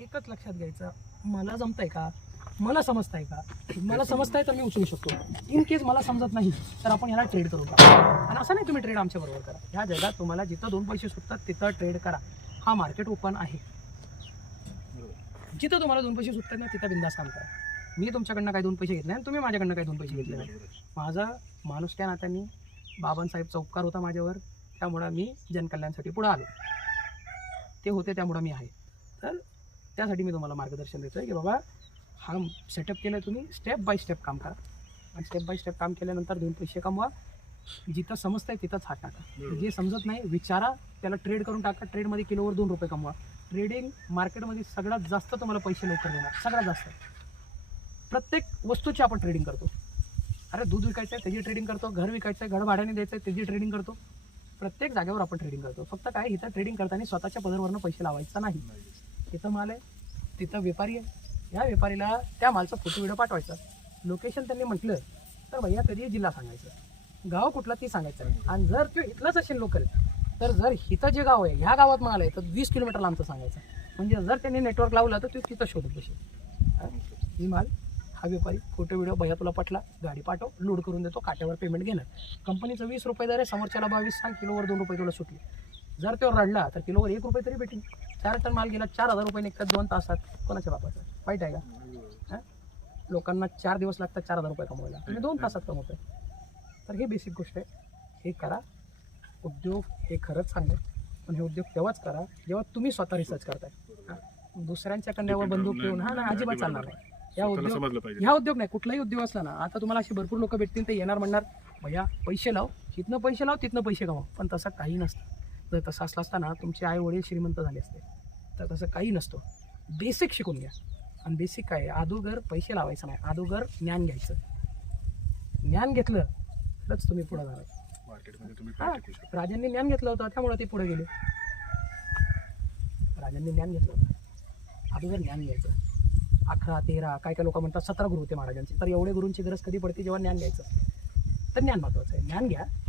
एकच लक्षात घ्यायचं, मला जमतंय का, मला समजतंय का, मला समजतंय तर मी उचलू शकतो. इन केस मला समजत नाही तर आपण याला ट्रेड करू का. आणि असं नाही तुम्ही ट्रेड आमच्या बरोबर करा. ह्या जगात तुम्हाला जिथं 2 पैसे सुटतात तिथं ट्रेड करा. हा मार्केट ओपन आहे. जिथं तुम्हाला 2 पैसे सुटतात ना तिथं बिंदास काम करा. मी तुमच्याकडनं काही 2 पैसे घेतले आणि तुम्ही माझ्याकडनं काही 2 पैसे घेतले नाही. माझा माणुसक्या नात्याने बाबांसाहेबचा उपकार होता माझ्यावर, त्यामुळं मी जनकल्याणासाठी पुढं आलो. ते होते त्यामुळं मी आहे. तर त्यासाठी मी तुम्हाला मार्गदर्शन देतो आहे की बाबा हा सेटअप केलं, तुम्ही स्टेप बाय स्टेप काम करा आणि स्टेप बाय स्टेप काम केल्यानंतर 2 पैसे कमवा. जिथं समजतंय तिथंच हात टाका. जे समजत नाही विचारा, त्याला ट्रेड करून टाका. ट्रेडमध्ये किलोवर 2 रुपये कमवा. ट्रेडिंग मार्केटमध्ये सगळ्यात जास्त तुम्हाला पैसे लवकर देणार, सगळ्यात जास्त. प्रत्येक वस्तूची आपण ट्रेडिंग करतो. अरे दूध विकायचं आहे त्याची ट्रेडिंग करतो, घर विकायचं आहे, घर भाड्याने द्यायचं आहे त्याची ट्रेडिंग करतो. प्रत्येक जागेवर आपण ट्रेडिंग करतो. फक्त काय, इथं ट्रेडिंग करताना स्वतःच्या पदरवरनं पैसे लावायचा नाही. तिथं माल आहे, तिथं व्यापारी आहे, या व्यापारीला त्या मालचा फोटो व्हिडिओ पाठवायचा. लोकेशन त्यांनी म्हटलं तर भैया कधी जिल्हा सांगायचं, गाव कुठला ती सांगायचं. आणि जर तो इथलाच असेल लोकल, तर जर इथं जे गाव आहे ह्या गावात माल आहे तर 20 किलोमीटर लांबचं सांगायचं. म्हणजे जर त्यांनी नेटवर्क लावलं तर तो तिथं शोधत बसेल. ही माल हा व्यापारी फोटो व्हिडिओ, भैया तुला पटला, गाडी पाठव, लोड करून देतो, काट्यावर पेमेंट घेणार. कंपनीचं 20 रुपये दर आहे, समोरच्याला 22 सांग, किलोवर 2 रुपये तुला सुटले. जर तो रडला तर किलोवर 1 रुपये तरी भेटेल. 4 टन माल गेला, 4,000 रुपये निघतात 2 तासात. कोणाच्या बापाचं वाईट आहे का? लोकांना 4 दिवस लागतात 4,000 रुपये कमवायला, तुम्ही 2 तासात कमवताय. तर हे बेसिक गोष्ट आहे, हे करा. उद्योग हे खरंच चांगलं, पण हे उद्योग तेव्हाच करा जेव्हा तुम्ही स्वतः रिसर्च करताय. दुसऱ्यांच्या कंड्यावर बंदूक ठेवून ना अजिबात चालणार नाही. ह्या उद्योग नाही, कुठलाही उद्योग असला ना, आता तुम्हाला अशी भरपूर लोक भेटतील, ते येणार म्हणणार भैया पैसे लाव, इथनं पैसे लाव, तिथनं पैसे कमाव. पण तसं काही नसतं. जर तसं असलं असताना तुमचे आई वडील श्रीमंत झाले असते. तर तसं काही नसतं. बेसिक शिकून घ्या. आणि बेसिक काय, अगोदर पैसे लावायचं नाही, अगोदर ज्ञान घ्यायचं. ज्ञान घेतलं तरच तुम्ही पुढे जाणार. राजांनी ज्ञान घेतलं होतं त्यामुळे ते पुढे गेले. राजांनी ज्ञान घेतलं होतं, अगोदर ज्ञान घ्यायचं. 11, 13 काय काय लोक म्हणतात 17 गुरु होते महाराजांचे. तर एवढे गुरूंची गरज कधी पडते, जेव्हा ज्ञान घ्यायचं. तर ज्ञान महत्वाचं आहे, ज्ञान घ्या.